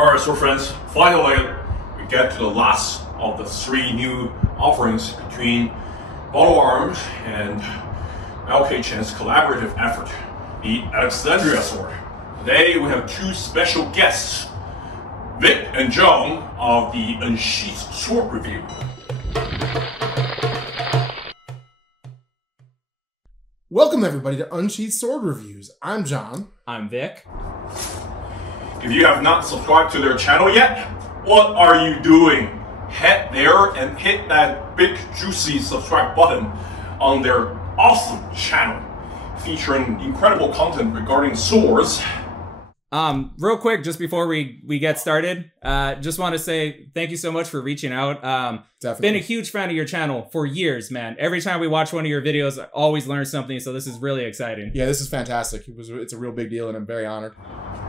Alright, so friends, finally we get to the last of the three new offerings between Balaur Arms and Chen's collaborative effort, the Alexandria sword. Today we have two special guests, Vic and Jon of the Unsheathed Sword Review. Welcome everybody to Unsheathed Sword Reviews. I'm Jon. I'm Vic. If you have not subscribed to their channel yet, what are you doing? Head there and hit that big juicy subscribe button on their awesome channel, featuring incredible content regarding swords. Real quick, just before we get started, just want to say thank you so much for reaching out. Definitely. Been a huge fan of your channel for years, man. Every time we watch one of your videos, I always learn something, so this is really exciting. Yeah, this is fantastic. It's a real big deal, and I'm very honored.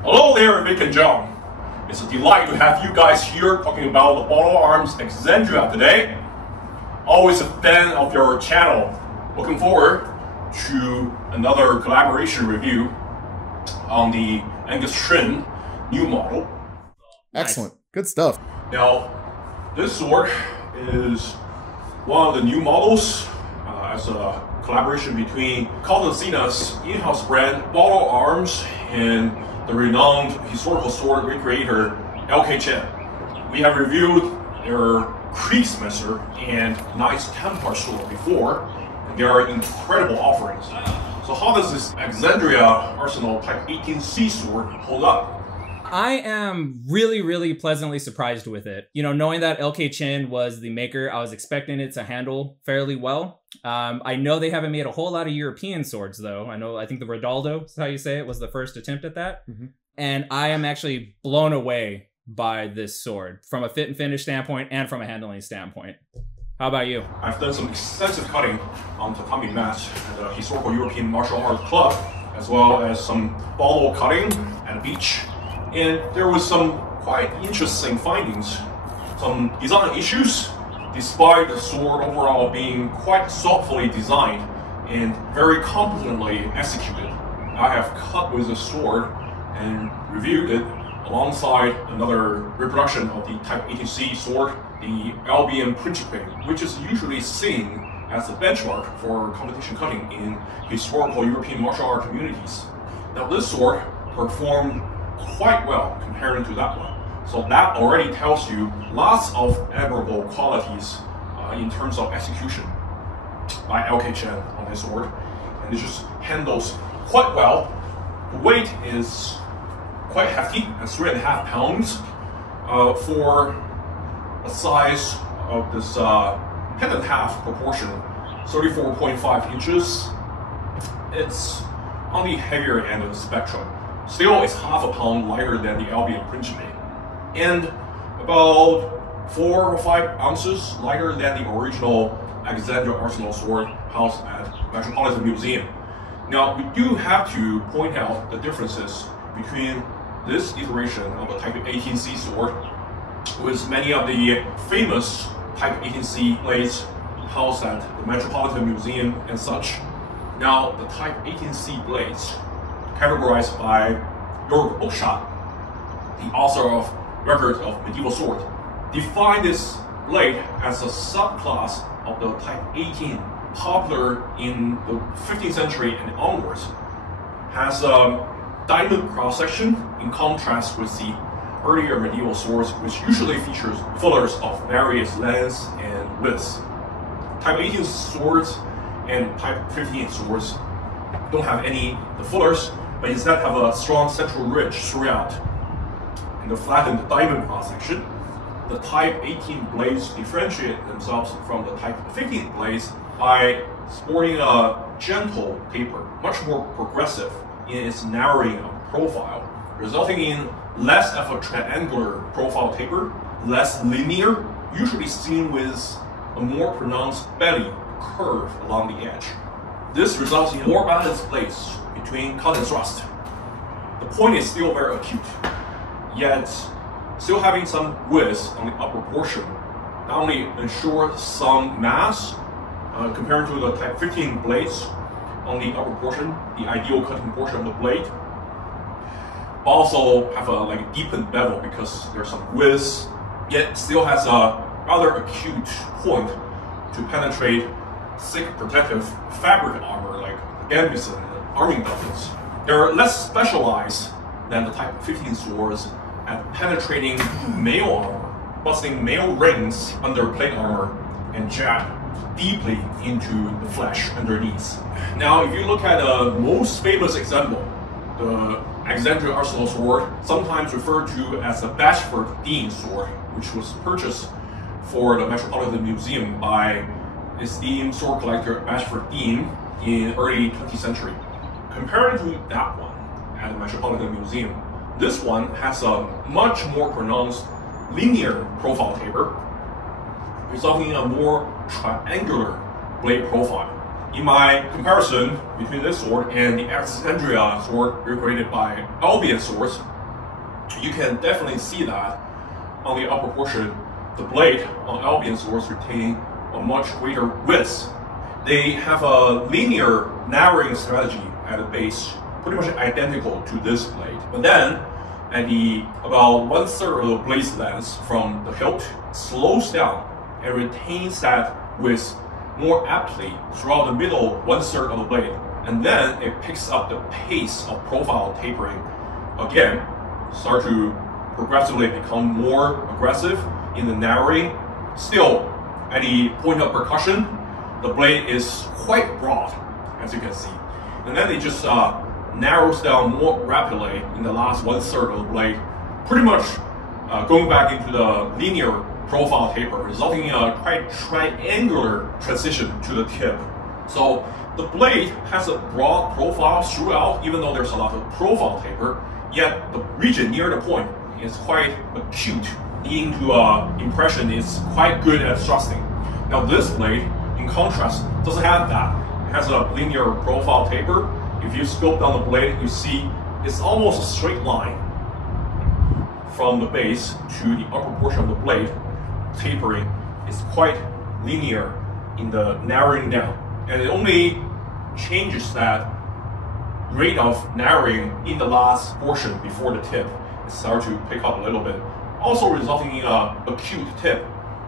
Hello there, Vic and Jon. It's a delight to have you guys here talking about the Balaur Arms Alexandria today. Always a fan of your channel. Looking forward to another collaboration review on the Angus Trim new model. Excellent. Nice. Good stuff. Now, this sword is one of the new models as a collaboration between Kult Athena's in-house brand Balaur Arms and the renowned historical sword recreator Chen. We have reviewed their Kriegsmesser and Knights Templar sword before, and they are incredible offerings. So how does this Alexandria Arsenal Type 18C sword hold up? I am really pleasantly surprised with it. You know, knowing that Chen was the maker, I was expecting it to handle fairly well. I know they haven't made a whole lot of European swords though. I think the Rodaldo, is how you say it, was the first attempt at that. Mm-hmm. And I am actually blown away by this sword from a fit and finish standpoint and from a handling standpoint. How about you? I've done some extensive cutting on tatami mats at the Historical European Martial Arts Club, as well as some ball cutting at a beach. And there was some quite interesting findings. Some design issues, despite the sword overall being quite thoughtfully designed and very competently executed. I have cut with the sword and reviewed it alongside another reproduction of the Type 18C sword, the Albion Principe, which is usually seen as a benchmark for competition cutting in historical European martial art communities. Now this sword performed quite well compared to that one. So that already tells you lots of admirable qualities in terms of execution by Chen on this sword. And it just handles quite well. The weight is quite hefty at 3.5 pounds for a size of this hand-and-a-half proportion, 34.5 inches. It's on the heavier end of the spectrum. Still, it's half a pound lighter than the Albion Principe, and about 4 or 5 ounces lighter than the original Alexandria Arsenal sword housed at Metropolitan Museum. Now, we do have to point out the differences between this iteration of the Type 18C sword with many of the famous Type 18C blades housed at the Metropolitan Museum and such. Now, the Type 18C blades, categorized by Ewart Oakeshott, the author of Records of Medieval Sword, define this blade as a subclass of the Type 18, popular in the 15th century and onwards. Has a diamond cross-section in contrast with the earlier medieval swords, which usually features fullers of various lengths and widths. Type 18 swords and Type 15 swords don't have any the fullers, but instead have a strong central ridge throughout. In the flattened diamond cross-section, the Type 18 blades differentiate themselves from the Type 15 blades by sporting a gentle taper, much more progressive in its narrowing of profile, resulting in less of a triangular profile taper, less linear, usually seen with a more pronounced belly curve along the edge. This results in more balanced blades between cut and thrust. The point is still very acute, yet still having some width on the upper portion not only ensures some mass compared to the Type 15 blades on the upper portion, the ideal cutting portion of the blade, but also have a like deepened bevel because there's some width, yet still has a rather acute point to penetrate thick protective fabric armor like gambeson and arming buttons. They're less specialized than the Type 15 swords at penetrating mail armor, busting mail rings under plate armor, and jab deeply into the flesh underneath. Now, if you look at the most famous example, the Alexandria arsenal sword, sometimes referred to as the Bashford Dean sword, which was purchased for the Metropolitan Museum by esteemed sword collector Bashford Dean in early 20th century. Compared to that one at the Metropolitan Museum, this one has a much more pronounced linear profile taper, resulting in a more triangular blade profile. In my comparison between this sword and the Alexandria sword recreated by Albion swords, you can definitely see that on the upper portion, the blade on Albion swords retain a much greater width. They have a linear narrowing strategy at the base, pretty much identical to this blade. But then, at the about 1/3 of the blade's length from the hilt, slows down and retains that width more aptly throughout the middle 1/3 of the blade. And then it picks up the pace of profile tapering again, start to progressively become more aggressive in the narrowing. Still, at the point of percussion, the blade is quite broad, as you can see. And then it just narrows down more rapidly in the last 1/3 of the blade, pretty much going back into the linear profile taper, resulting in a quite triangular transition to the tip. So the blade has a broad profile throughout, even though there's a lot of profile taper, yet the region near the point is quite acute, leading to an impression it's quite good at thrusting. Now this blade, in contrast, doesn't have that. It has a linear profile taper. If you scope down the blade, you see it's almost a straight line from the base to the upper portion of the blade. Tapering is quite linear in the narrowing down, and it only changes that rate of narrowing in the last portion before the tip. It starts to pick up a little bit, also resulting in an acute tip,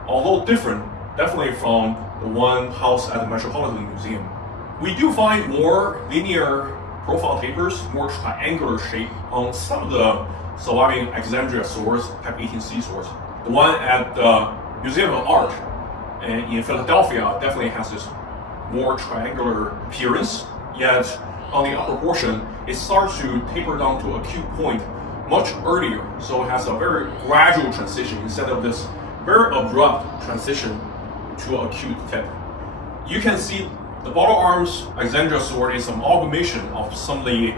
although different, definitely from the one housed at the Metropolitan Museum. We do find more linear profile tapers, more triangular shape on some of the surviving Alexandria swords, Type 18C swords. The one at the Museum of Art in Philadelphia definitely has this more triangular appearance, yet on the upper portion, it starts to taper down to a acute point much earlier, so it has a very gradual transition instead of this very abrupt transition to an acute tip. You can see the Balaur Arms Alexandria sword is an amalgamation of some of the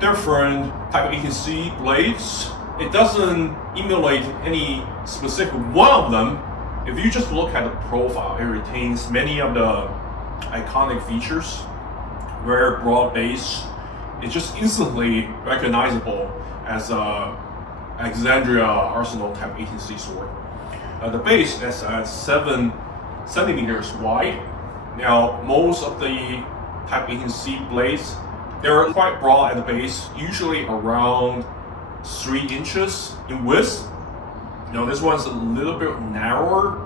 different Type 18C blades. It doesn't emulate any specific one of them. If you just look at the profile, it retains many of the iconic features, very broad base. It's just instantly recognizable as a Alexandria Arsenal Type 18C sword. The base is at 7 centimeters wide. Now, most of the Type 18C blades, they're quite broad at the base, usually around 3 inches in width. Now this one's a little bit narrower.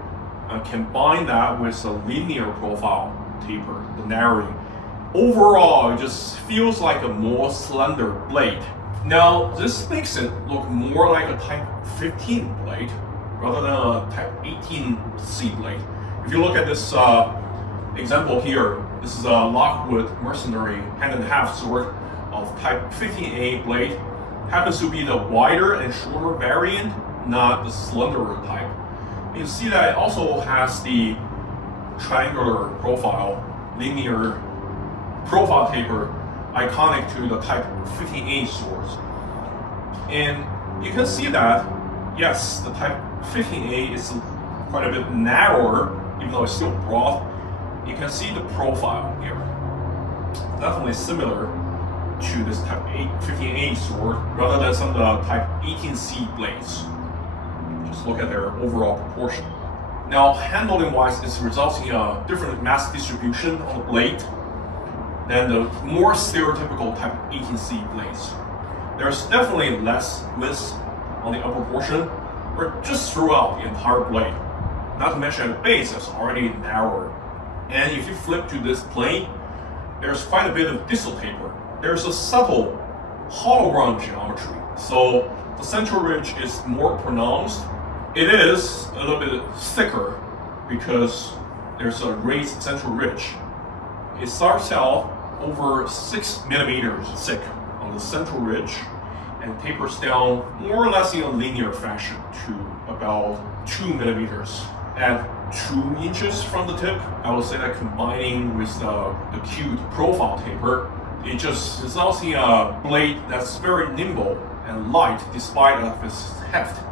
Combine that with a linear profile taper, the narrowing. Overall, it just feels like a more slender blade. Now this makes it look more like a Type 15 blade rather than a Type 18C blade. If you look at this example here, this is a Lockwood mercenary hand-and-a-half sword of Type 15A blade. Happens to be the wider and shorter variant, not the slenderer type. You see that it also has the triangular profile, linear profile taper, iconic to the Type 15A swords. And you can see that, yes, the Type 15A is quite a bit narrower, even though it's still broad. You can see the profile here. Definitely similar to this Type 15A sword rather than some of the Type 18C blades. Just look at their overall proportion. Now, handling wise, this results in a different mass distribution on the blade than the more stereotypical Type 18C blades. There's definitely less width on the upper portion, or just throughout the entire blade. Not to mention the base is already narrower. And if you flip to this plane, there's quite a bit of distal taper. There's a subtle hollow ground geometry. So the central ridge is more pronounced. It is a little bit thicker because there's a raised central ridge. It starts out over 6 millimeters thick on the central ridge and tapers down more or less in a linear fashion to about 2 millimeters. At 2 inches from the tip, I would say that combining with the acute profile taper, it just results in a blade that's very nimble and light despite of its heft.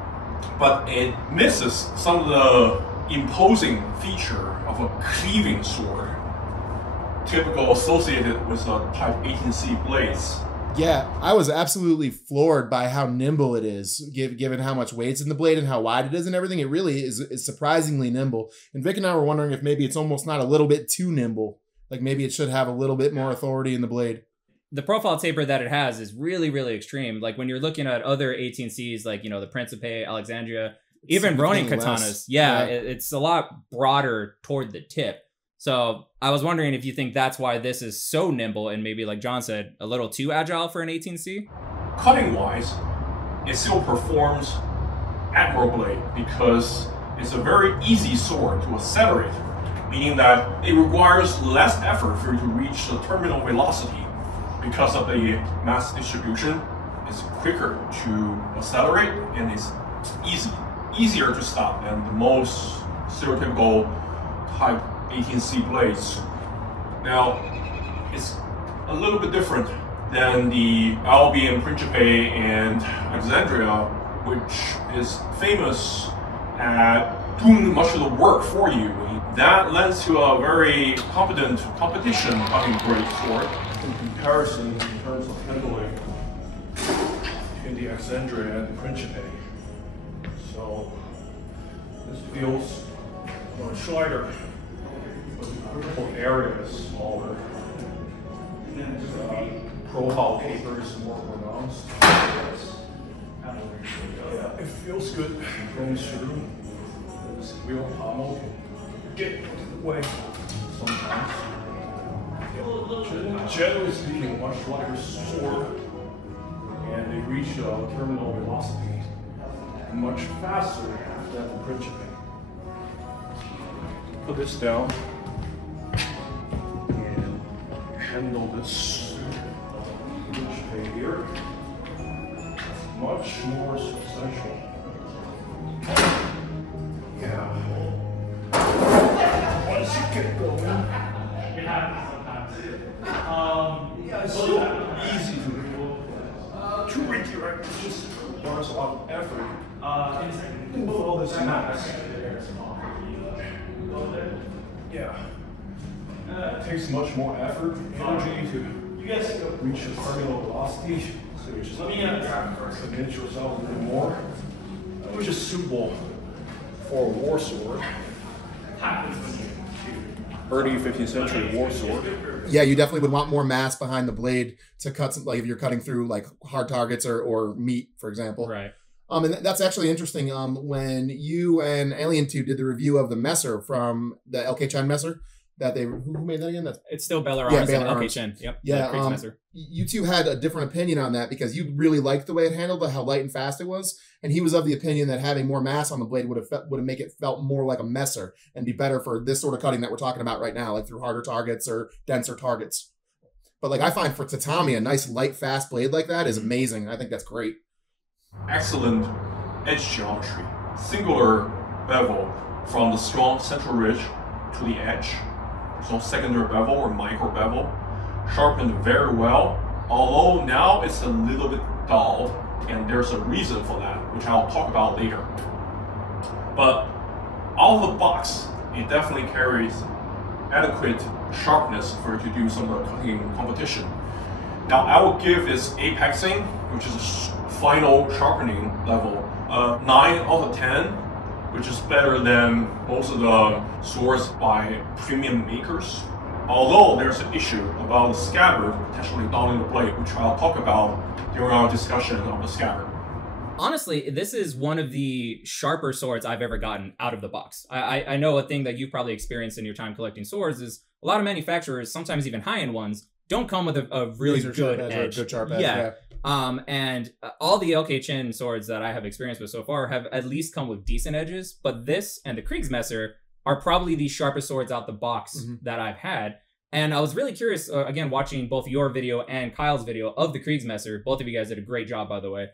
But it misses some of the imposing feature of a cleaving sword, typical associated with the Type XVIIIc blades. Yeah, I was absolutely floored by how nimble it is, given how much weight's in the blade and how wide it is and everything. It really is surprisingly nimble. And Vic and I were wondering if maybe it's almost not a little bit too nimble. Like maybe it should have a little bit more authority in the blade. The profile taper that it has is really, really extreme. Like when you're looking at other 18Cs, like, you know, the Principe, Alexandria, even Ronin katanas, it's a lot broader toward the tip. So I was wondering if you think that's why this is so nimble and maybe, like John said, a little too agile for an 18C? Cutting-wise, it still performs admirably because it's a very easy sword to accelerate, meaning that it requires less effort for you to reach the terminal velocity. Because of the mass distribution, it's quicker to accelerate and it's easier to stop than the most stereotypical Type 18C blades. Now, it's a little bit different than the Albion Principe and Alexandria, which is famous at doing much of the work for you. That lends to a very competent competition cutting grade sword. In comparison, in terms of handling between the Alexandria and the Principe. So, this feels much lighter. The critical area is smaller. The profile taper is more pronounced. Yeah, it feels good going through. This wheel pommel can get into the way sometimes. Generally speaking, much lighter sword, and they reach terminal velocity much faster than the Principe. Put this down and handle this Principe here. Much more substantial. Yeah. Once you get going, it's so easy to redirect. It just requires a lot of effort. With all this mass. Yeah. It takes much more effort, energy to reach the terminal velocity. So you just commit yourself a little more, which is suitable for a war sword. Early 15th century war sword. Yeah, you definitely would want more mass behind the blade to cut some, like if you're cutting through like hard targets or meat, for example. Right. And that's actually interesting. When you and Alien 2 did the review of the Messer from the LK Chen Messer, that they who made that again? It's still Balaur Arms and Balaur LK Arms. Chen. Yep. Yeah. You two had a different opinion on that because you really liked the way it handled, how light and fast it was, and he was of the opinion that having more mass on the blade would have make it felt more like a Messer and be better for this sort of cutting that we're talking about right now, like through harder targets or denser targets. But like I find for tatami, a nice light, fast blade like that is amazing. I think that's great. Excellent edge geometry. Singular bevel from the strong central ridge to the edge. So secondary bevel or micro bevel. Sharpened very well, although now it's a little bit dull, and there's a reason for that, which I'll talk about later. But out of the box, it definitely carries adequate sharpness for it to do some of the cutting competition. Now I will give this apexing, which is a final sharpening level, 9 out of 10, which is better than most of the swords by premium makers. although there's an issue about the scabbard potentially dulling the blade, which I'll talk about during our discussion of the scabbard. Honestly, this is one of the sharper swords I've ever gotten out of the box. I know a thing that you've probably experienced in your time collecting swords is a lot of manufacturers, sometimes even high-end ones, don't come with a really good edge. Good sharp edge. Yeah. And all the LK Chen swords that I have experienced with so far have at least come with decent edges, but this and the Kriegsmesser are probably the sharpest swords out the box that I've had. And I was really curious, again, watching both your video and Kyle's video of the Kriegsmesser. Both of you guys did a great job, by the way.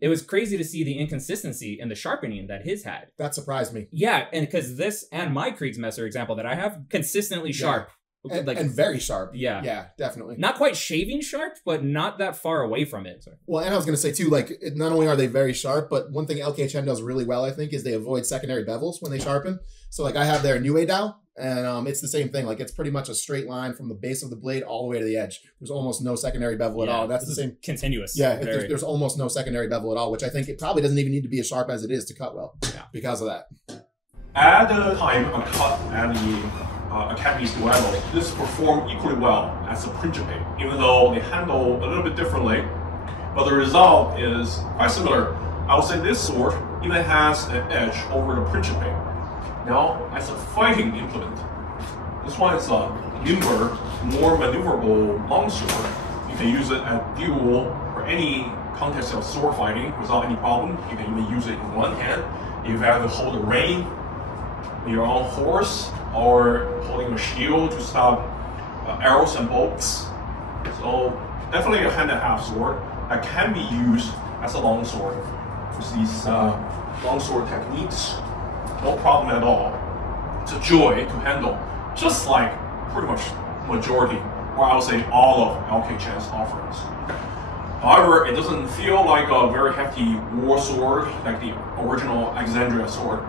It was crazy to see the inconsistency in the sharpening that his had. That surprised me. Yeah, and because this and my Kriegsmesser example that I have, consistently sharp. And very sharp. Yeah. Yeah, definitely. Not quite shaving sharp, but not that far away from it. Well, and I was going to say, too, like, not only are they very sharp, but one thing LK Chen does really well, I think, is they avoid secondary bevels when they sharpen. So, like, I have their New Dao, and it's the same thing. Like, it's pretty much a straight line from the base of the blade all the way to the edge. There's almost no secondary bevel at all. That's the same. Continuous. Yeah, there's almost no secondary bevel at all, which I think it probably doesn't even need to be as sharp as it is to cut well because of that. At the time I cut at the Academy's duello, this performed equally well as a Principe, even though they handle a little bit differently, but the result is quite similar. I would say this sword even has an edge over the Principe. Now, as a fighting implement, this one is a nimble, more maneuverable longsword. You can use it at duel or any context of sword fighting without any problem. You can even use it in one hand. If you have to hold the rein on your own horse, or holding a shield to stop arrows and bolts. So definitely a hand-and-a-half sword that can be used as a longsword. With these longsword techniques, no problem at all. It's a joy to handle, just like pretty much majority, or I would say all of LK Chen's offerings. However, it doesn't feel like a very hefty war sword like the original Alexandria sword.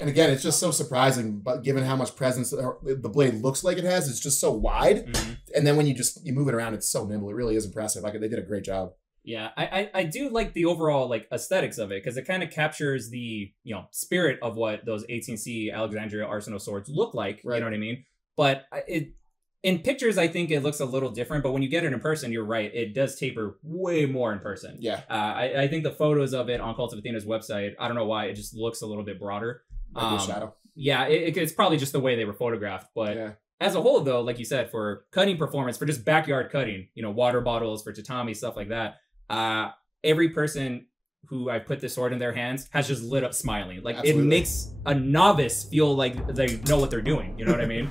And again, it's just so surprising, but given how much presence the blade looks like it has, it's just so wide. Mm-hmm. And then when you move it around, it's so nimble. It really is impressive. Like, they did a great job. Yeah, I do like the overall like aesthetics of it, because it kind of captures the, you know, spirit of what those 18C Alexandria arsenal swords look like. Right. You know what I mean? But in pictures, I think it looks a little different. But when you get it in person, you're right. It does taper way more in person. Yeah. I think the photos of it on Cult of Athena's website, I don't know why, it just looks a little bit broader. Shadow. Yeah, it's probably just the way they were photographed. But yeah, as a whole, though, like you said, for cutting performance, for just backyard cutting, you know, water bottles, for tatami, stuff like that, every person who I put this sword in their hands has just lit up smiling. Like, absolutely. It makes a novice feel like they know what they're doing. You know what I mean?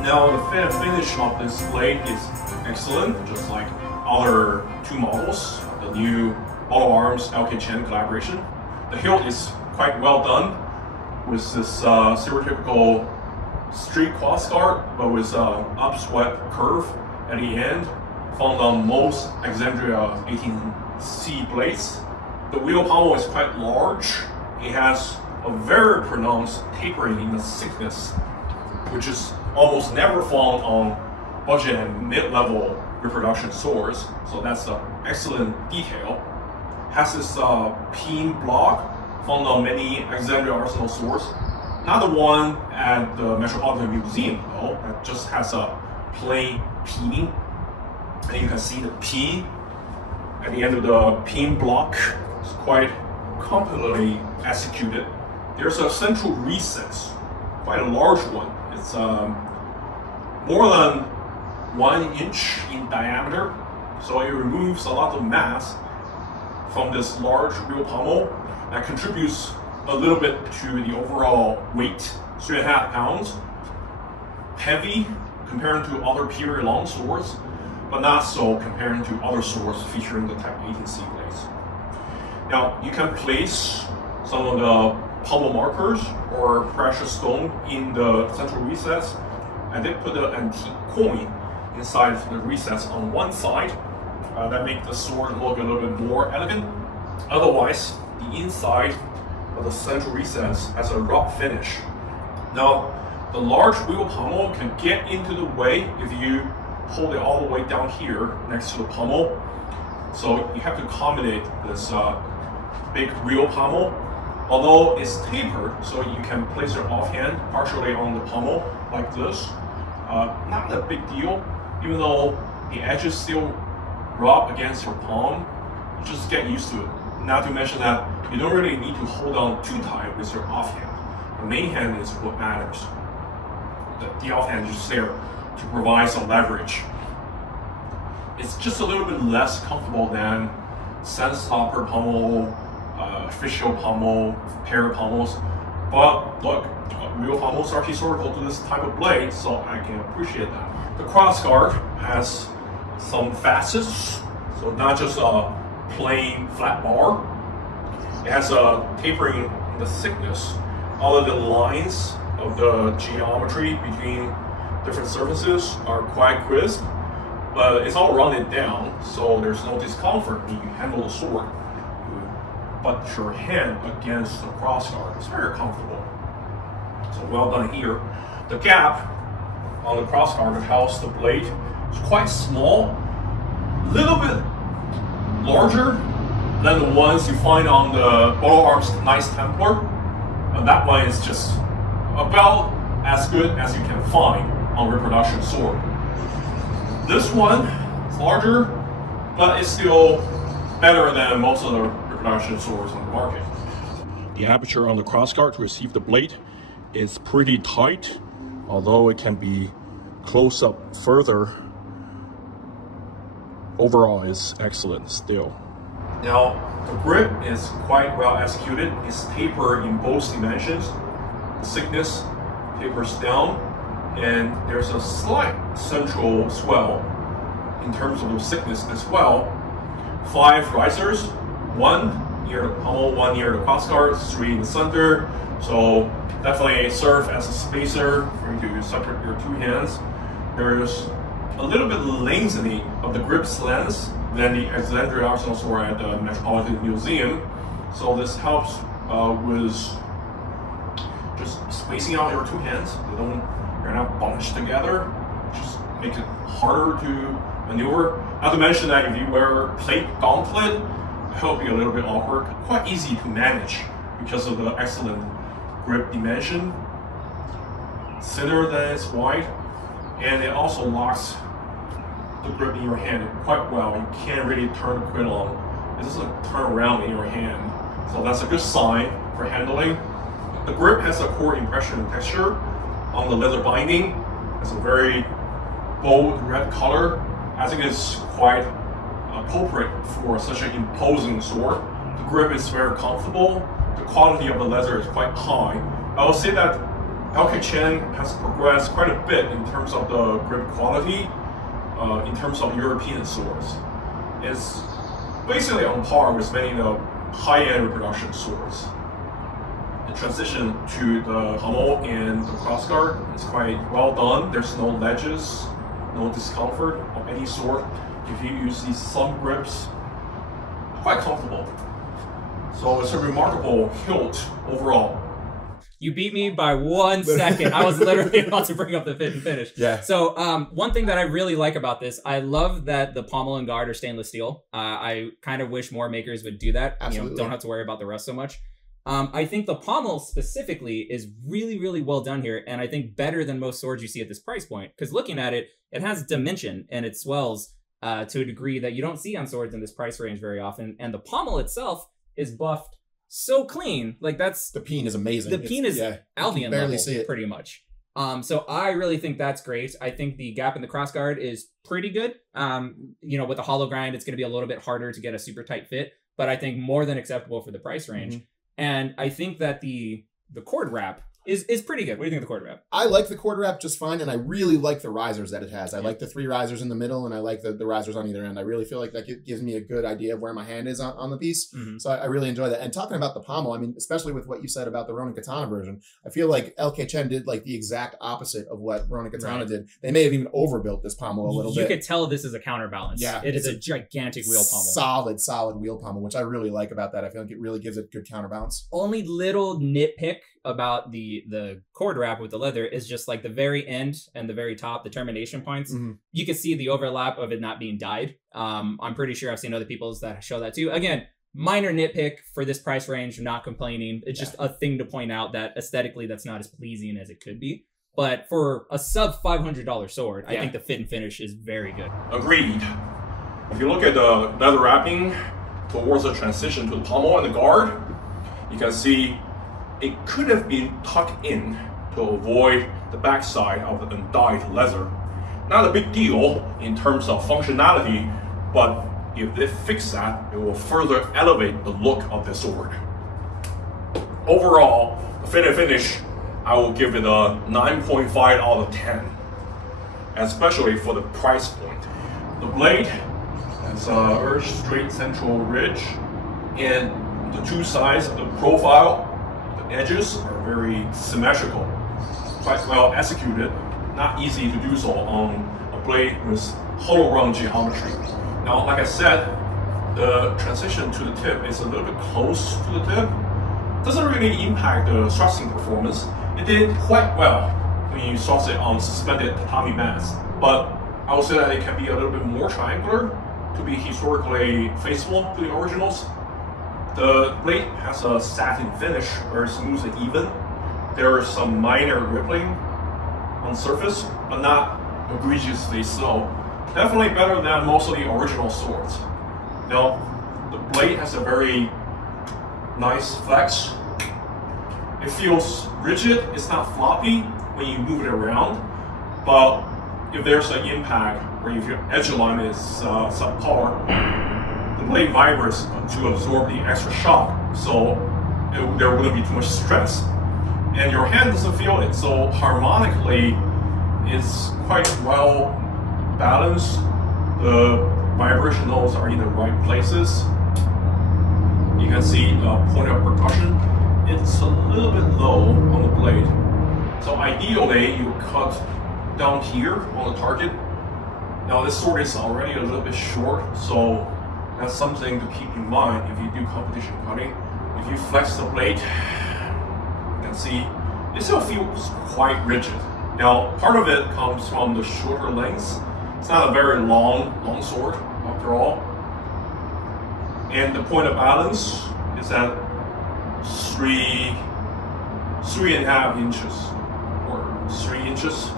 Now the finish of this blade is excellent, just like other two models, the new Balaur Arms Chen collaboration. The hilt is quite well done with this stereotypical street crossguard, but with upswept curve at the end, found on most Alexandria 18C blades. The wheel pommel is quite large. It has a very pronounced tapering in the thickness, which is almost never found on budget and mid-level reproduction swords. So that's an excellent detail. Has this pin block found on many Alexandria arsenal swords. Not the one at the Metropolitan Museum though. It just has a plain pinning. And you can see the pin at the end of the pin block. It's quite completely executed. There's a central recess, quite a large one. It's more than 1 inch in diameter, so it removes a lot of mass from this large wheel pommel that contributes a little bit to the overall weight, 3.5 pounds. Heavy compared to other period long swords, but not so compared to other swords featuring the Type 18C blades. Now, you can place some of the pommel markers or precious stone in the central recess. I did put an antique coin inside the recess on one side. That makes the sword look a little bit more elegant. Otherwise, the inside of the central recess has a rough finish. Now, the large wheel pommel can get into the way if you hold it all the way down here next to the pommel. So you have to accommodate this big wheel pommel. Although it's tapered, so you can place your offhand partially on the pommel like this. Not a big deal, even though the edges still rub against your palm. You just get used to it. Not to mention that you don't really need to hold on too tight with your offhand. The main hand is what matters. The offhand is just there to provide some leverage. It's just a little bit less comfortable than sandstopper pommel, official pommel, pair pommels. But look, real pommels are historical to this type of blade, so I can appreciate that. The crossguard has some facets, so not just a plain flat bar. It has a tapering in the thickness. All of the lines of the geometry between different surfaces are quite crisp, but it's all rounded down, so there's no discomfort when you handle the sword. But your hand against the crossguard is very comfortable. So well done here. The gap on the crossguard tells the blade is quite small, a little bit larger than the ones you find on the Balaur Arms Knights Templar. And that one is just about as good as you can find on reproduction sword. This one is larger, but it's still better than most of the reproduction swords on the market. The aperture on the crossguard to receive the blade is pretty tight, although it can be close up further. Overall, it's excellent still. Now, the grip is quite well executed. It's tapered in both dimensions. The thickness tapers down, and there's a slight central swell in terms of the thickness as well. 5 risers, 1 near the pommel, 1 near the crossguard, 3 in the center. So definitely serve as a spacer for you to separate your 2 hands. There's a little bit lengthening of the grip length than the Alexandria arsenal sword at the Metropolitan Museum. So this helps with just spacing out your 2 hands. They're not bunched together. Just make it harder to maneuver. Not to mention that if you wear plate gauntlet, it will be a little bit awkward. Quite easy to manage because of the excellent grip dimension. Thinner than it's wide, and it also locks the grip in your hand quite well. You can't really turn the quill on. It doesn't turn around in your hand. So that's a good sign for handling. The grip has a core impression texture on the leather binding. It's a very bold red color. I think it's quite appropriate for such an imposing sword. The grip is very comfortable. The quality of the leather is quite high. I will say that LK Chen has progressed quite a bit in terms of the grip quality, in terms of European swords. It's basically on par with many of the high-end reproduction swords. The transition to the pommel and the crossguard is quite well done. There's no ledges, no discomfort of any sort. If you use these thumb grips, quite comfortable. So it's a remarkable hilt overall. You beat me by 1 second. I was literally about to bring up the fit and finish. Yeah. So one thing that I really like about this, I love that the pommel and guard are stainless steel. I kind of wish more makers would do that. Absolutely. Don't have to worry about the rest so much. I think the pommel specifically is really, really well done here. And I think better than most swords you see at this price point. Because looking at it, it has dimension and it swells to a degree that you don't see on swords in this price range very often. And the pommel itself is buffed so clean. Like that's the peen is amazing. The peen is Albion barely level, see it. pretty much. So I really think that's great. I think the gap in the crossguard is pretty good. With the hollow grind, it's going to be a little bit harder to get a super tight fit, but I think more than acceptable for the price range. Mm-hmm. And I think that the cord wrap is pretty good. What do you think of the cord wrap? I like the cord wrap just fine, and I really like the risers that it has. I like the 3 risers in the middle, and I like the risers on either end. I really feel like that gives me a good idea of where my hand is on the piece. Mm-hmm. So I really enjoy that. And talking about the pommel, I mean, especially with what you said about the Ronin Katana version, I feel like LK Chen did like the exact opposite of what Ronin Katana did. They may have even overbuilt this pommel a little bit. You could tell this is a counterbalance. Yeah. It is a gigantic wheel pommel. Solid wheel pommel, which I really like about that. I feel like it really gives it good counterbalance. Only little nitpick about the cord wrap with the leather is just like the very end and the very top, the termination points. Mm-hmm. You can see the overlap of it not being dyed. I'm pretty sure I've seen other people's that show that too. Again, minor nitpick for this price range, not complaining. It's just a thing to point out that aesthetically that's not as pleasing as it could be. But for a sub $500 sword, I think the fit and finish is very good. Agreed. If you look at the leather wrapping towards the transition to the pommel and the guard, you can see it could have been tucked in to avoid the backside of the undyed leather. Not a big deal in terms of functionality, but if they fix that, it will further elevate the look of the sword. Overall, the fit and finish, I will give it a 9.5 out of 10, especially for the price point. The blade has a very straight central ridge, and the 2 sides of the profile, edges are very symmetrical, quite well executed, not easy to do so on a blade with hollow rung geometry. Now, like I said, the transition to the tip is a little bit close to the tip. Doesn't really impact the thrusting performance. It did quite well when you source it on suspended tatami mats. But I would say that it can be a little bit more triangular to be historically faithful to the originals. The blade has a satin finish, very smooth and even. There is some minor rippling on the surface, but not egregiously so. Definitely better than most of the original swords. Now, the blade has a very nice flex. It feels rigid, it's not floppy when you move it around, but if there's an impact or if your edge alignment is subpar, the blade vibrates to absorb the extra shock, so there wouldn't be too much stress. And your hand doesn't feel it, so harmonically, it's quite well balanced. The vibration notes are in the right places. You can see the point of percussion. It's a little bit low on the blade. So ideally, you cut down here on the target. Now this sword is already a little bit short, so that's something to keep in mind if you do competition cutting. If you flex the blade, you can see it still feels quite rigid. Now, part of it comes from the shorter lengths. It's not a very long sword, after all. And the point of balance is at 3.5 inches, or 3 inches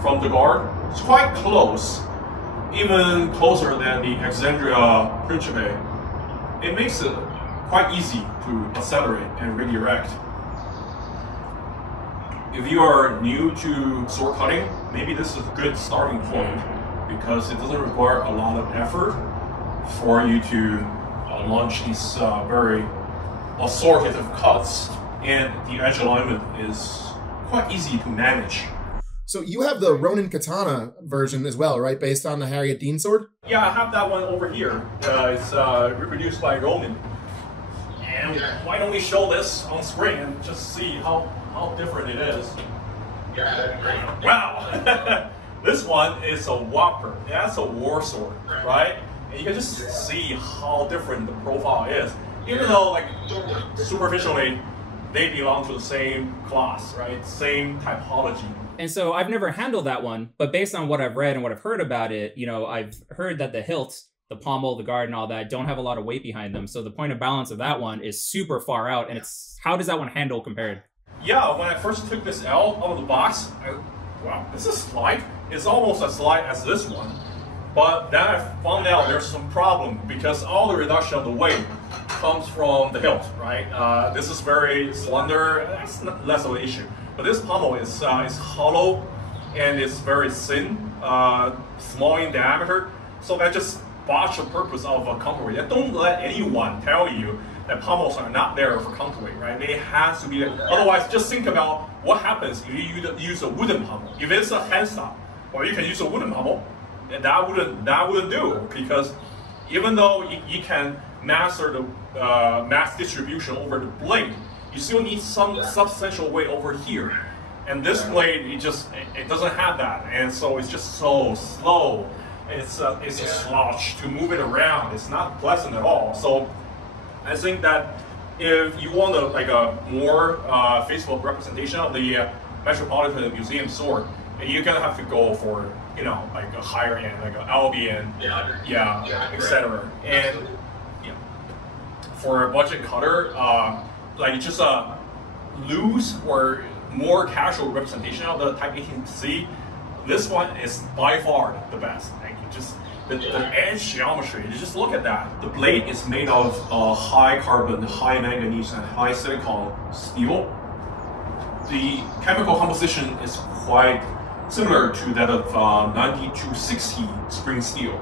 from the guard. It's quite close, even closer than the Alexandria Principe. It makes it quite easy to accelerate and redirect. If you are new to sword cutting, maybe this is a good starting point because it doesn't require a lot of effort for you to launch these very authoritative cuts, and the edge alignment is quite easy to manage. So you have the Ronin katana version as well, right? Based on the Harriet Dean sword? Yeah, I have that one over here. It's reproduced by Ronin. And why don't we show this on screen and just see how different it is. Yeah, that'd be great. Wow! This one is a whopper. That's a war sword, right? And you can just see how different the profile is. Even though, like, superficially, they belong to the same class, right? Same typology. And so I've never handled that one, but based on what I've read and what I've heard about it, you know, I've heard that the hilts, the pommel, the guard, and all that don't have a lot of weight behind them. So the point of balance of that one is super far out. And it's, how does that one handle compared? Yeah, when I first took this L out of the box, wow, this is light. It's almost as light as this one. But then I found out there's some problem because all the reduction of the weight comes from the hilt, right? This is very slender. That's less of an issue. But this pommel is hollow and it's very thin, small in diameter. So that just botched the purpose of a counterweight. And don't let anyone tell you that pommels are not there for counterweight, right? They have to be there. Otherwise, just think about what happens if you use a wooden pommel. If it's a hand stop, well, you can use a wooden pommel, and that wouldn't do, because even though you can master the mass distribution over the blade, you still need some substantial weight over here. And this blade, it doesn't have that, and so it's just so slow. It's a slouch to move it around. It's not pleasant at all. So I think that if you want a more faithful representation of the Metropolitan Museum sword, you're gonna have to go for, you know, like a higher end, like an Albion, etc. And for a budget cutter, like just a loose or more casual representation of the Type XVIIIc, this one is by far the best. Like just the edge geometry, you just look at that. The blade is made of high carbon, high manganese, and high silicon steel. The chemical composition is quite similar to that of 9260 spring steel,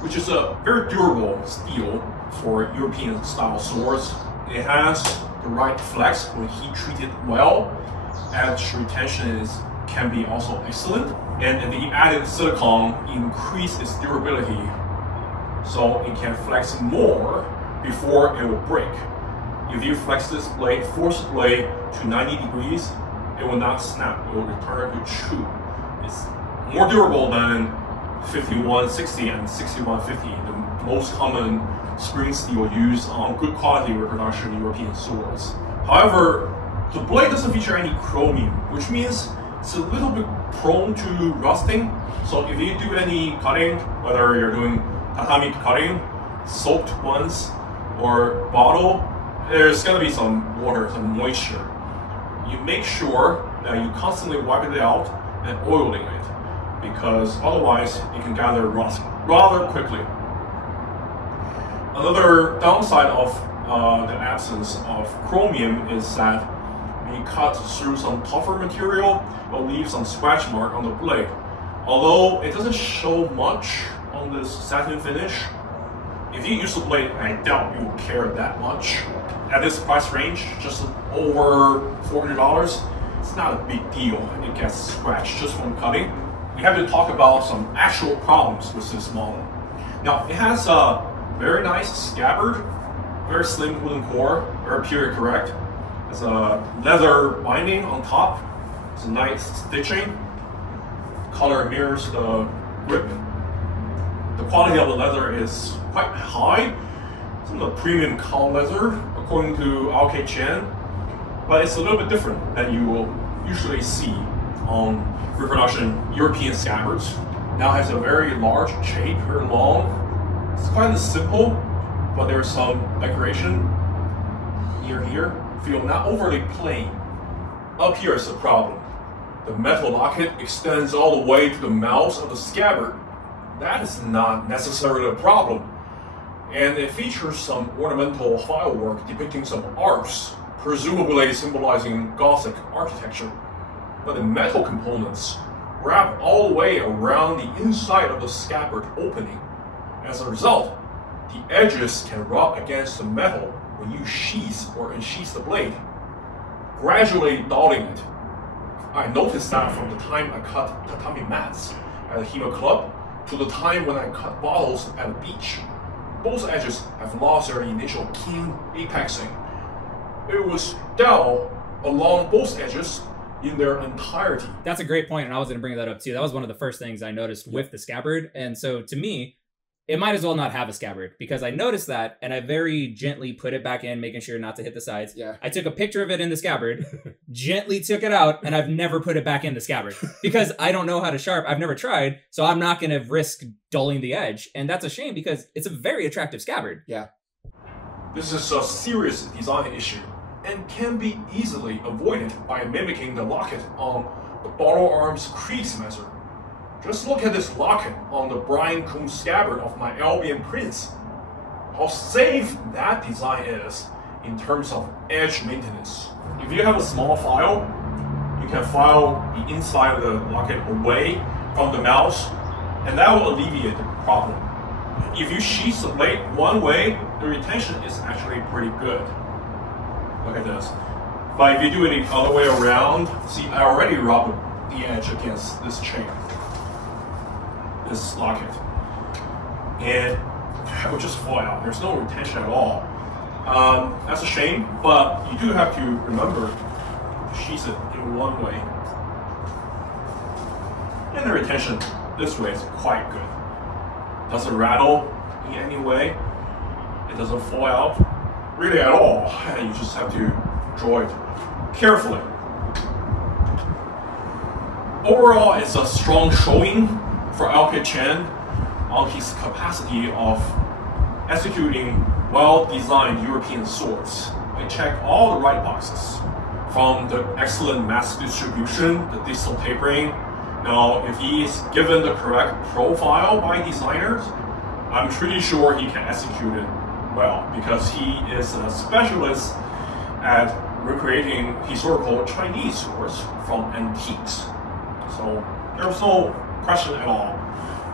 which is a very durable steel for European style swords. It has the right flex when heat treated well. Edge retention can be also excellent, and the added silicon increases its durability, so it can flex more before it will break. If you flex this blade, force the blade to 90 degrees, it will not snap, it will return to true. It's more durable than 5160 and 6150, the most common spring steel used on good quality reproduction European swords. However, the blade doesn't feature any chromium, which means it's a little bit prone to rusting. So if you do any cutting, whether you're doing tatami cutting, soaked ones, or bottle, there's gonna be some water, some moisture. You make sure that you constantly wipe it out and oiling it, because otherwise it can gather rust rather quickly. Another downside of the absence of chromium is that when you cut through some tougher material, it'll leave some scratch mark on the blade. Although it doesn't show much on this satin finish, if you use the blade, I doubt you will care that much. At this price range, just over $400, it's not a big deal. It gets scratched just from cutting. We have to talk about some actual problems with this model. Now, it has a very nice scabbard, very slim wooden core, very period correct. It's a leather binding on top. It's a nice stitching. Color mirrors the grip. The quality of the leather is quite high. Some of the premium cow leather, according to Chen, but it's a little bit different than you will usually see on reproduction European scabbards. Now it has a very large shape, very long. It's quite simple, but there's some decoration here. Feel not overly plain. Up here is the problem. The metal locket extends all the way to the mouth of the scabbard. That is not necessarily a problem. And it features some ornamental filework depicting some arcs, presumably symbolizing Gothic architecture. But the metal components wrap all the way around the inside of the scabbard opening. As a result, the edges can rub against the metal when you sheath or unsheath the blade, gradually dulling it. I noticed that from the time I cut tatami mats at the Hema Club to the time when I cut bottles at the beach. Both edges have lost their initial keen apexing. It was dull along both edges in their entirety. That's a great point, and I was going to bring that up too. That was one of the first things I noticed with the scabbard, and so to me, it might as well not have a scabbard, because I noticed that, and I very gently put it back in, making sure not to hit the sides. Yeah. I took a picture of it in the scabbard, gently took it out, and I've never put it back in the scabbard, because I don't know how to sharp. I've never tried, so I'm not going to risk dulling the edge, and that's a shame, because it's a very attractive scabbard. Yeah. This is a serious design issue, and can be easily avoided by mimicking the locket on the Balaur Arms Kriegsmesser. Just look at this locket on the Brian Coombe scabbard of my Albion Prince. How safe that design is in terms of edge maintenance. If you have a small file, you can file the inside of the locket away from the mouse, and that will alleviate the problem. If you sheath the blade one way, the retention is actually pretty good. Look at this. But if you do it the other way around, see, I already rubbed the edge against this chain, this locket, and it would just fall out. There's no retention at all. That's a shame, but you do have to remember to sheath it in one way. And the retention this way is quite good. Doesn't rattle in any way. It doesn't fall out really at all. And you just have to draw it carefully. Overall, it's a strong showing for Chen on his capacity of executing well-designed European swords. They check all the right boxes, from the excellent mass distribution, the distal tapering. Now, if he is given the correct profile by designers, I'm pretty sure he can execute it well, because he is a specialist at recreating historical Chinese swords from antiques. So there's no question at all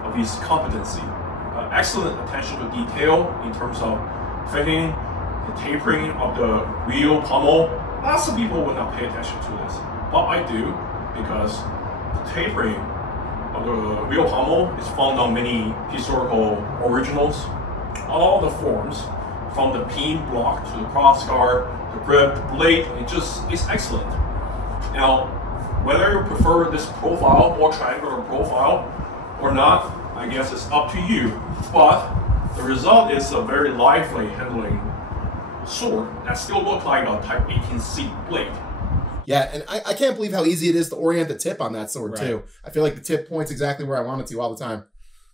of his competency. Excellent attention to detail in terms of fitting, the tapering of the wheel pommel. Lots of people would not pay attention to this, but I do, because the tapering of the wheel pommel is found on many historical originals. All the forms, from the pin block to the crossguard, the grip, the blade, it's excellent. Now, whether you prefer this profile, more triangular profile, or not, I guess it's up to you. But the result is a very lively handling sword that still looks like a Type XVIIIc blade. Yeah, and I can't believe how easy it is to orient the tip on that sword, too. I feel like the tip points exactly where I want it to all the time.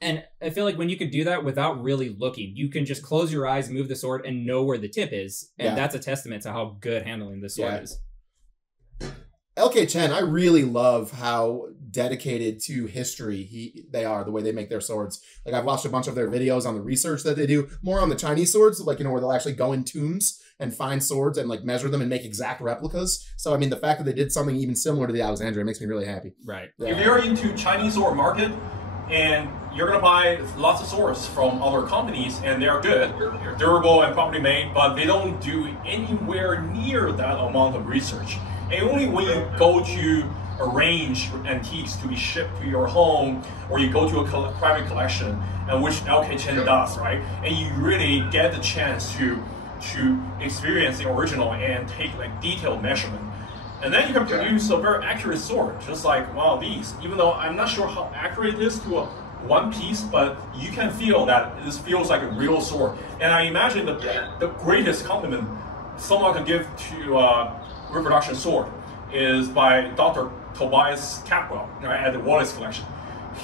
And I feel like when you can do that without really looking, you can just close your eyes, move the sword, and know where the tip is. And that's a testament to how good handling this sword is. LK Chen, I really love how dedicated to history they are, the way they make their swords. Like, I've watched a bunch of their videos on the research that they do, more on the Chinese swords, like, you know, where they'll actually go in tombs and find swords and, like, measure them and make exact replicas. So, I mean, the fact that they did something even similar to the Alexandria makes me really happy. Right. Yeah. If you're into Chinese sword market and you're going to buy lots of swords from other companies, and they're good, they're durable and properly made, but they don't do anywhere near that amount of research. And only when you go to arrange antiques to be shipped to your home, or you go to a private collection, and which LK Chen does, right? And you really get the chance to experience the original and take like detailed measurement. And then you can produce a very accurate sword, just like one of these. Even though I'm not sure how accurate it is to a one piece, but you can feel that this feels like a real sword. And I imagine that the greatest compliment someone can give to reproduction sword is by Dr. Tobias Capwell, right, at the Wallace Collection.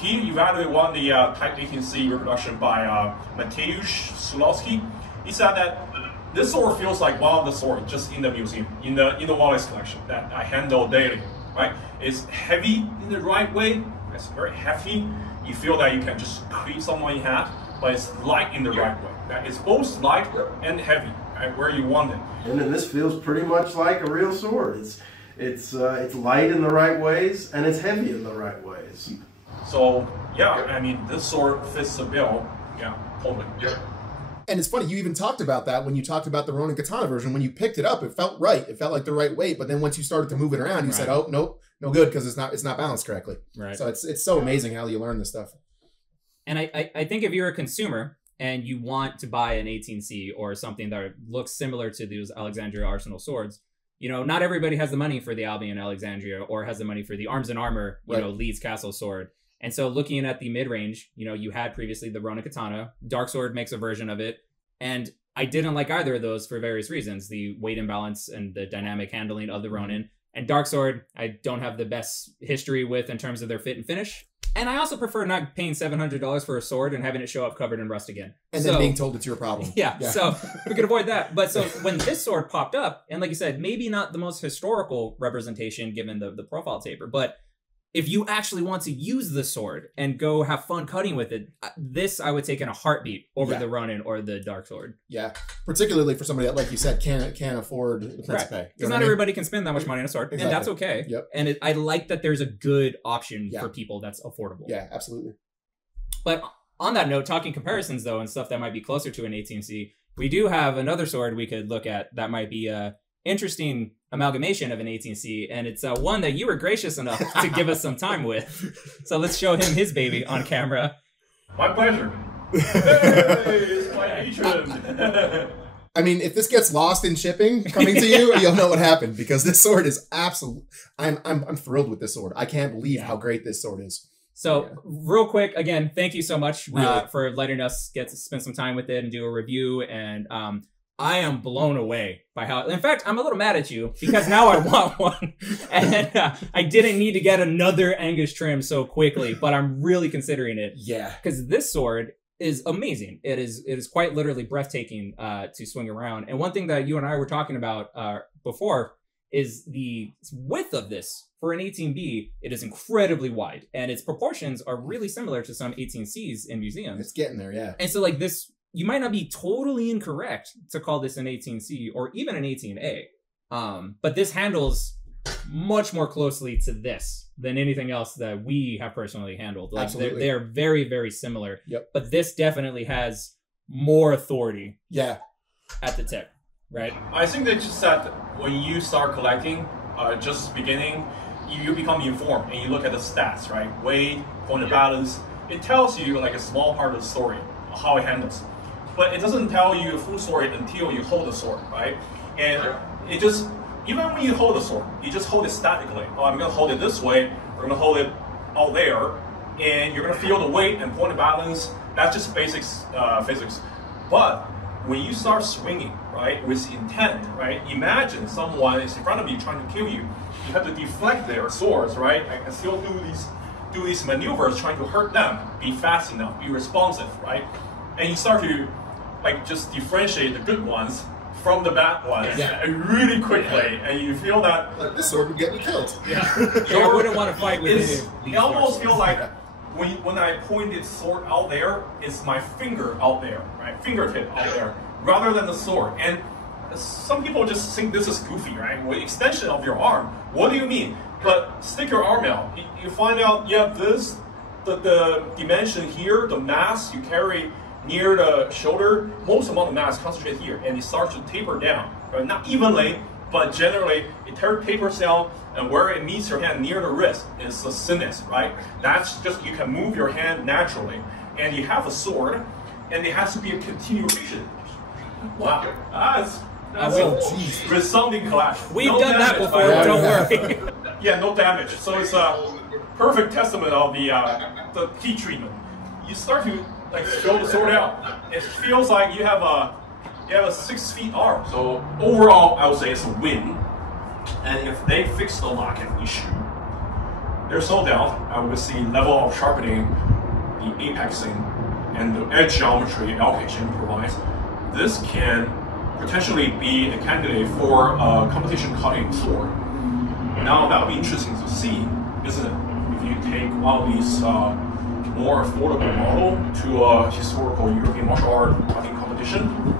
He evaluated one of the Type XVIIIc reproduction by Mateusz Sulowski. He said that this sword feels like one of the swords just in the museum, in the Wallace Collection that I handle daily. Right, it's heavy in the right way. It's very hefty. You feel that you can just cleave someone in half, but it's light in the right way. That it's both light and heavy, right, where you want it. And then this feels pretty much like a real sword. It's light in the right ways, and it's heavy in the right ways. So yeah, I mean, this sword fits the bill. Yeah, totally. Yeah. And it's funny, you even talked about that when you talked about the Ronin Katana version. When you picked it up, it felt right. It felt like the right weight. But then once you started to move it around, you said, "Oh, nope, no good," because it's not balanced correctly. Right. So it's so amazing how you learn this stuff. And I think if you're a consumer and you want to buy an 18C or something that looks similar to those Alexandria Arsenal swords, you know, not everybody has the money for the Albion Alexandria or has the money for the Arms and Armor, you know, Leeds Castle sword. And so looking at the mid-range, you know, you had previously the Ronin Katana. Dark Sword makes a version of it. And I didn't like either of those for various reasons. The weight imbalance and the dynamic handling of the Ronin. And Dark Sword, I don't have the best history with in terms of their fit and finish. And I also prefer not paying $700 for a sword and having it show up covered in rust again. And then being told it's your problem. Yeah, so we could avoid that. But so when this sword popped up, and like you said, maybe not the most historical representation given the profile taper, but if you actually want to use the sword and go have fun cutting with it, this I would take in a heartbeat over the Ronin or the Dark Sword. Yeah, particularly for somebody that, like you said, can't afford the Principe. Because not everybody can spend that much money on a sword, and that's okay. Yep. And I like that there's a good option for people that's affordable. Yeah, absolutely. But on that note, talking comparisons though, and stuff that might be closer to an 18C, we do have another sword we could look at that might be a interesting amalgamation of an 18C, and it's one that you were gracious enough to give us some time with. So let's show him his baby on camera. My pleasure. Hey, it's my patron. I mean, if this gets lost in shipping coming to you, you'll know what happened, because this sword is absolute. I'm thrilled with this sword. I can't believe how great this sword is. So real quick, again, thank you so much for letting us get to spend some time with it and do a review. And I am blown away by how, in fact, I'm a little mad at you because now I want one. And I didn't need to get another Angus Trim so quickly, but I'm really considering it. Yeah. Because this sword is amazing. It is quite literally breathtaking to swing around. And one thing that you and I were talking about before is the width of this. For an 18B, it is incredibly wide, and its proportions are really similar to some 18Cs in museums. It's getting there, yeah. And so like this, you might not be totally incorrect to call this an 18C or even an 18A. But this handles much more closely to this than anything else that we have personally handled. Like they are very, very similar. Yep. But this definitely has more authority. Yeah. At the tip, right? I think that just that when you start collecting, just beginning, you become informed and you look at the stats, right? Weight, point of balance. It tells you like a small part of the story, how it handles. But it doesn't tell you the full story until you hold the sword, right? And it just, even when you hold the sword, you just hold it statically. Oh, I'm gonna hold it this way, we're gonna hold it out there, and you're gonna feel the weight and point of balance. That's just basics, physics. But when you start swinging, right, with intent, right, imagine someone is in front of you trying to kill you. You have to deflect their swords, right, and still do these maneuvers trying to hurt them. Be fast enough, be responsive, right? And you start to like just differentiate the good ones from the bad ones really quickly, and you feel that like, this sword would get me killed. I wouldn't want to fight with it. It almost feels like when I point this sword out there, it's my finger out there, right? Fingertip out there, rather than the sword. And some people just think this is goofy, right? With extension of your arm. What do you mean? But stick your arm out. You find out, the dimension here, the mass you carry near the shoulder, most amount of mass concentrated here, and it starts to taper down. Right? Not evenly, but generally it tapers down, and where it meets your hand near the wrist is the thinnest, right? That's just, you can move your hand naturally. And you have a sword, and it has to be a continuation. Wow, that's resounding clash. We've done that before, don't worry. Yeah, no damage. So it's a perfect testament of the heat treatment. You start to like throw the sword out. It feels like you have a 6 feet arm. So overall, I would say it's a win. And if they fix the lock-in issue, there's no doubt I would see level of sharpening, the apexing, and the edge geometry Chen provides. This can potentially be a candidate for a competition cutting sword. Now that would be interesting to see, isn't it? If you take one of these more affordable model to a historical European martial art cutting competition.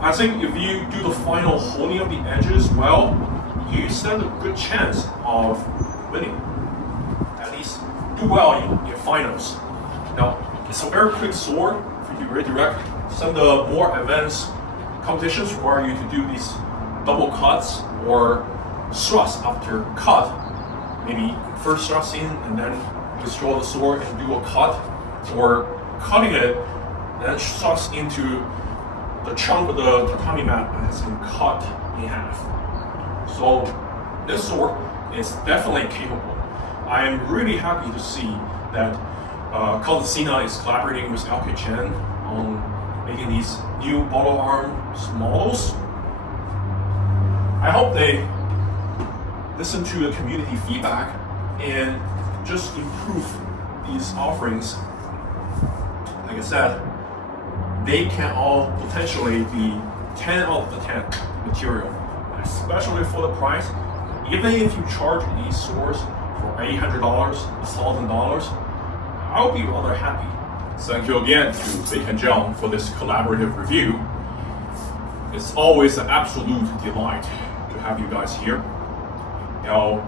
I think if you do the final honing of the edges well, you stand a good chance of winning. At least do well in finals. Now, it's a very quick sword for you to redirect. Some of the more advanced competitions require you to do these double cuts or thrust after cut. Maybe first thrust in and then withdraw the sword and do a cut, or cutting it and then thrust into the chunk of the tatami mat that has been cut in half. So this sword is definitely capable. I am really happy to see that Athena is collaborating with Chen on making these new Balaur Arms models. I hope they listen to the community feedback and just improve these offerings. Like I said, they can all potentially be 10 out of the 10 material, especially for the price. Even if you charge these swords for $800, $1,000, I'll be rather happy. Thank you again to Vic and Jon for this collaborative review. It's always an absolute delight to have you guys here. Now,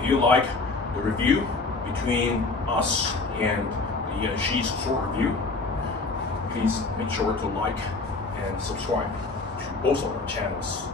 if you like the review between us and the Unsheathed Sword Review, please make sure to like and subscribe to both of our channels.